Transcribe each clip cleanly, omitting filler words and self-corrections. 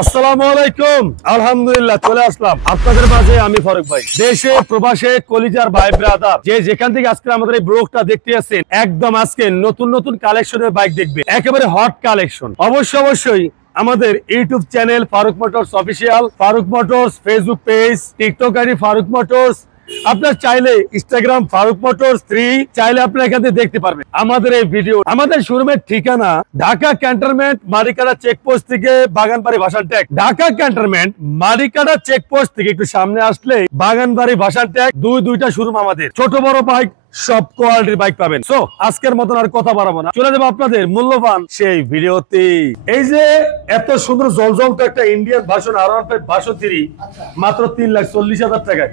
আসসালামু আলাইকুম। আলহামদুলিল্লাহ চলে আসলাম আপনাদের মাঝে আমি ফারুক ভাই। দেশে প্রবাসে কলিজার ভাই ব্রাদার যে যেখান থেকে আজকে আমাদের এই ব্লগটা দেখতে আছেন, একদম আজকে নতুন নতুন কালেকশনের বাইক দেখবে, একেবারে হট কালেকশন। অবশ্যই আমাদের YouTube channel Faruk Motors official, Faruk Motors Facebook page, TikTok ID Faruk Motors, আপনার চাইলে ইনস্টাগ্রাম ফারুক মোটরস 3 চাইলে আপনারা এখান থেকে দেখতে পারবেন আমাদের এই ভিডিও। আমাদের শোরুমের ঠিকানা ঢাকা ক্যান্টনমেন্ট মারিকাটা চেকপোস্ট থেকে বাগানবাড়ি ভাসান ট্যাগ। ঢাকা ক্যান্টনমেন্ট মারিকাটা চেকপোস্ট থেকে একটু সামনে আসলে বাগানবাড়ি ভাসান ট্যাগ, দুইটা শোরুম আমাদের। ছোট বড় বাইক সব কোয়ালিটির বাইক পাবেন। সো আজকের মতন আর কথা বাড়াবো না, চলে যাবো আপনাদের মূল্যবান সেই ভিডিওতে। এই যে এত সুন্দর জলজল একটা ইন্ডিয়ান ভার্সন R15 ভার্সন 3 মাত্র 3,40,000 টাকায়,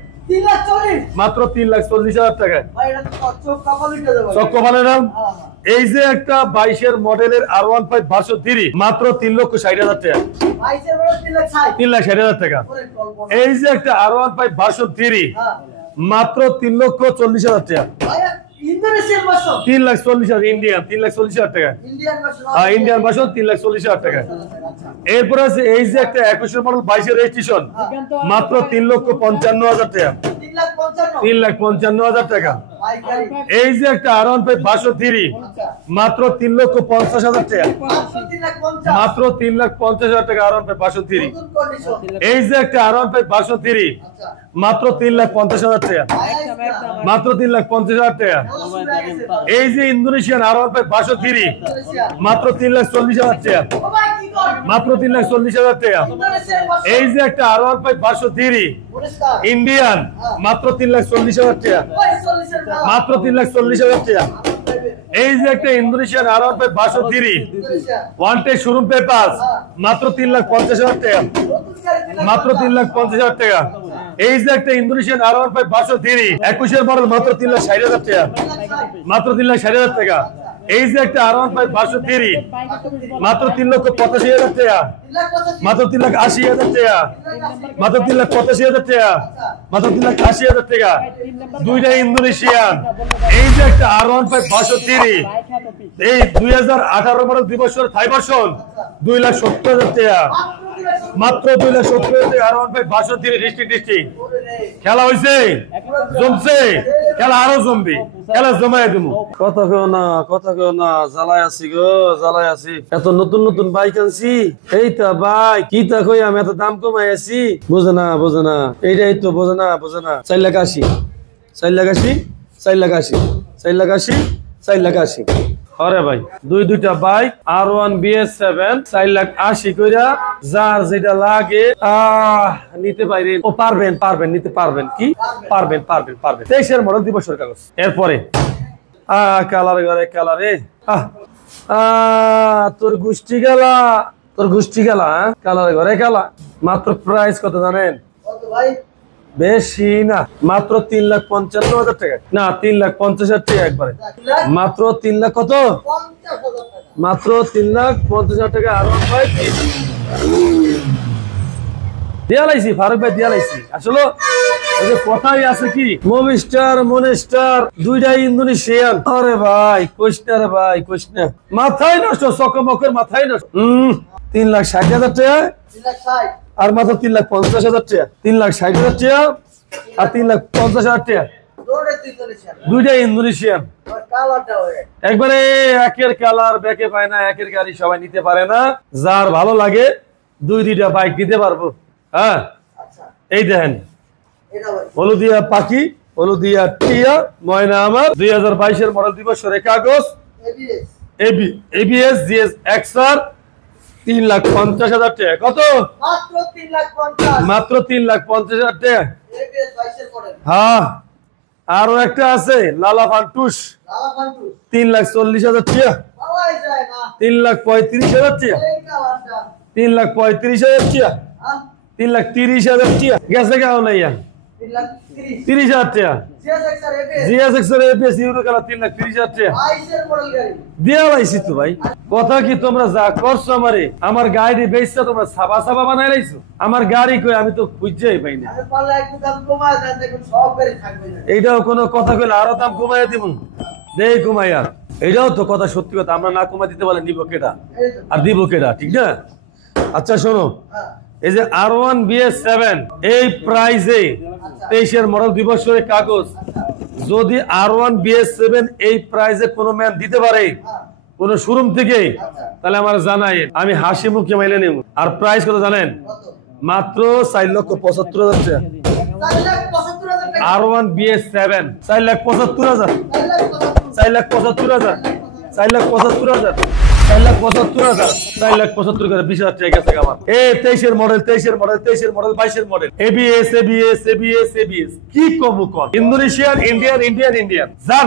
মাত্র 3,40,000 টাকায়। এই যে একটা 22-এর মডেলের R15 ভার্সন 3 মাত্র 3,60,000 টাকা, 3,60,000 টাকা। এই যে একটা R15 ভার্সন 3 মাত্র 3,40,000 টাকা, 3,40,000 ইন্ডিয়ান, 3,40,000 টাকা। ইন্ডিয়ান ভার্সন 3,40,000 টাকা। এরপর আছে এই যে একটা 21-এর মডেল 22-এর রেজিস্ট্রেশন মাত্র 3,55,000 টাকা, 3,55,000 টাকা। এই যে একটা R15 ভার্সন 3 মাত্র 3,50,000 টাকা, মাত্র 3,50,000 টাকা R15 ভার্সন 3। এই যে একটা R15 ভার্সন 3 মাত্র 3,50,000 টাকা, মাত্র 3,50,000 টাকা। এই যে ইন্দোনেশিয়ান R15 ভার্সন 3 মাত্র 3,40,000 টাকা, মাত্র 3,40,000 টাকা। এই যে একটা R15 ভার্সন 3 ইন্ডিয়ান মাত্র 3,40,000 টাকা, মাত্র 3,40,000 টাকা। এই যে একটা Indonesian R15 version 3 wanted showroom papers মাত্র 3,50,000 টাকা, মাত্র 3,50,000 টাকা। এই যে একটা ইন্দোনেশিয়ান R15 ভার্সন 3 21-এর মডেল মাত্র 3,60,000 টাকা, মাত্র 3,60,000 টাকা। এই যে একটা R15 ভার্সন 3 মাত্র 3,85,000 টাকা, মাত্র 3,80,000 টাকা, মাত্র 3,85,000 টাকা, মাত্র 3,80,000 টাকা। দুইটা ইন্দোনেশিয়ান। এই যে একটা R15 ভার্সন 3 এই 2018 মডেল 2 বছরের থাই ভার্সন 2,70,000 টাকা, মাত্র 2,70,000 টাকা। R15 ভার্সন 3 ডিস্ট্রিক্ট খেলা হয়েছে, জমছে খেলা, আরো জমবি, খেলা জমাই দেবো। কথা কেউ না, জ্বালায় আছি গো, জ্বালায় আছি। এত নতুন নতুন বাইক আনছি, এইটা বাইক কি তা কই আমি এত দাম কমাই আছি, বোঝে না এইটাই তো বোঝে না। 4,80,000, 4,80,000, 4,80,000, 4,80,000, 4,80,000। আরে ভাই দুইটা বাইক R1 BS7 4,80,000 কইরা যার যেটা লাগে নিতে পারেন। ও পারবেন নিতে পারবেন, কি পারবেন 23-এর মডেল 2 বছর কাগজ। এরপরে কালার ঘরে কালারে তোর গুষ্টি গেলা কালার ঘরে কালা। মাত্র প্রাইস কত জানেন? বেশি না, মাত্র 3,55,000 টাকা, না 3,50,000 টাকা একবারে, মাত্র 3 লাখ কত, মাত্র 3,50,000 টাকা। আর ভাই দিয়ালাইছি, ফারুক ভাই দিয়ালাইছি। আসলে কথাই আছে কি, মোভিস্টার মনেস্টার দুইটাই ইন্দোনেশিয়ান। আরে ভাই কোশ না, মাথায় নষ্ট, চকমকের মাথায় নষ্ট। 3,60,000 টাকা আর মাত্র 3,50,000 টাকা, 3,60,000 টাকা আর 3,50,000 টাকা। দুইটা ইন্দোনেশিয়ান, একবারে একের কালার ব্যাকে পায় না, একের গাড়ি সবাই নিতে পারে না। যার ভালো লাগে দুইটা বাইক দিতে পারবো। হ্যাঁ এই দেখেন হলুদিয়া পাখি, হলুদিয়া টিয়া, ময়না আমার 2022-এর মডেল 2 বছরের কাগজ, ABS GS XR 3,50,000 টাকা। কত? মাত্র 3,50,000 টাকা। হ্যাঁ আরো একটা আছে লালা ফান্টুস 3,40,000 টাকা, 3,35,000 টাকা, 3,35,000 টাকা, 3,30,000 টাকা। গেছে কেমন নাইয়া 30,000 টাকা। GSX-এর ABS ইউরো কালার 3,30,000 টাকা দিয়া লাইছি তো ভাই। কথা কি তোমরা যা করছো আমারে, আমার গাড়ি বেচছো তোমরা সাবা বানাই লাইছো। আমার গাড়ি কই আমি তো খুঁজেই পাই না। এইটাও কোনো কথা কইলে আরো দাম কমাইয়া দিব, দেই কমাইয়া। এইটাও তো কথা, সত্যি কথা। আমরা না কমাই দিতে পারলে নিব কেটা আর দিব কেটা, ঠিক না? আচ্ছা শোনো, এই যে R1BS7 এই প্রাইজে 23 এর মডেল 2 বছরের কাগজ, যদি R1BS7 এই প্রাইজে কোনো ম্যান দিতে পারে কোন শোরুম থেকে, তাহলে আমার জানাই, আমি হাসি মুখে মাইলে নেব। আর প্রাইস কত জানেন? মাত্র 4,75,000 টাকা। R1BS7 4,75,000, 4,75,000, 4,75,000, 4,75,000, 4,75,000 করে 20,000 টাকা গেছে আমার। এই 23 এর মডেল, 22 এর মডেল, ABS কি কম কম, ইন্দোনেশিয়ান, ইন্ডিয়ান, যার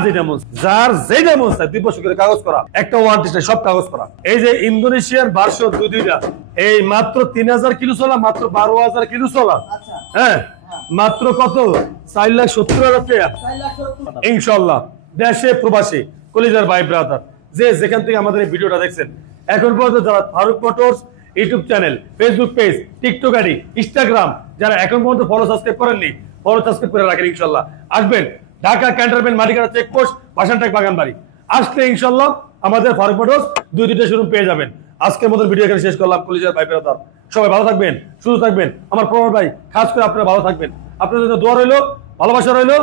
যেটা মন চায় 2 বছর করে কাগজ করা, একটা ওয়ারেন্টি নাই, সব কাগজ করা। এই যে ইন্দোনেশিয়ান ভার্সন দুইটা, এই মাত্র 3,000 কিলো চলা, মাত্র 12,000 কিলো চলা। হ্যাঁ, মাত্র কত? 4,70,000 টাকা। ইনশাআল্লাহ দেশে প্রবাসী কলিজার ভাই ব্রাদার, যে যেখান থেকে আমাদের এই ভিডিওটা দেখছেন, এখন পর্যন্ত যারা Faruk Motors YouTube channel, Facebook page, TikTok ID, Instagram যারা এখন পর্যন্ত ফলো সাবস্ক্রাইব করেননি, ফলো সাবস্ক্রাইব করে রাখেন। ইনশাআল্লাহ আসবেন ঢাকা ক্যান্টনমেন্ট মাটিকাটা চেকপোস্ট, বাসানটাক বাগানবাড়ি। আসলে ইনশাআল্লাহ আমাদের ফারুক মোটরস দুইটা শোরুম পেয়ে যাবেন। আজকের মতো ভিডিও এখানে শেষ করলাম। কলিজার ভাই ব্রাদার সবাই ভালো থাকবেন, সুস্থ থাকবেন। আমার প্রবল ভাই খাস করে আপনারা ভালো থাকবেন। আপনাদের জন্য দোয়া রইলো, ভালোবাসা রইলো।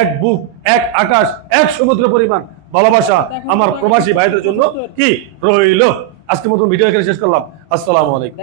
এক বুক, এক আকাশ, এক সমুদ্র পরিমাণ ভালোবাসা আমার প্রবাসী ভাইদের জন্য কি রইলো। আজকের মতো ভিডিও এখানে শেষ করলাম। আসসালামু আলাইকুম।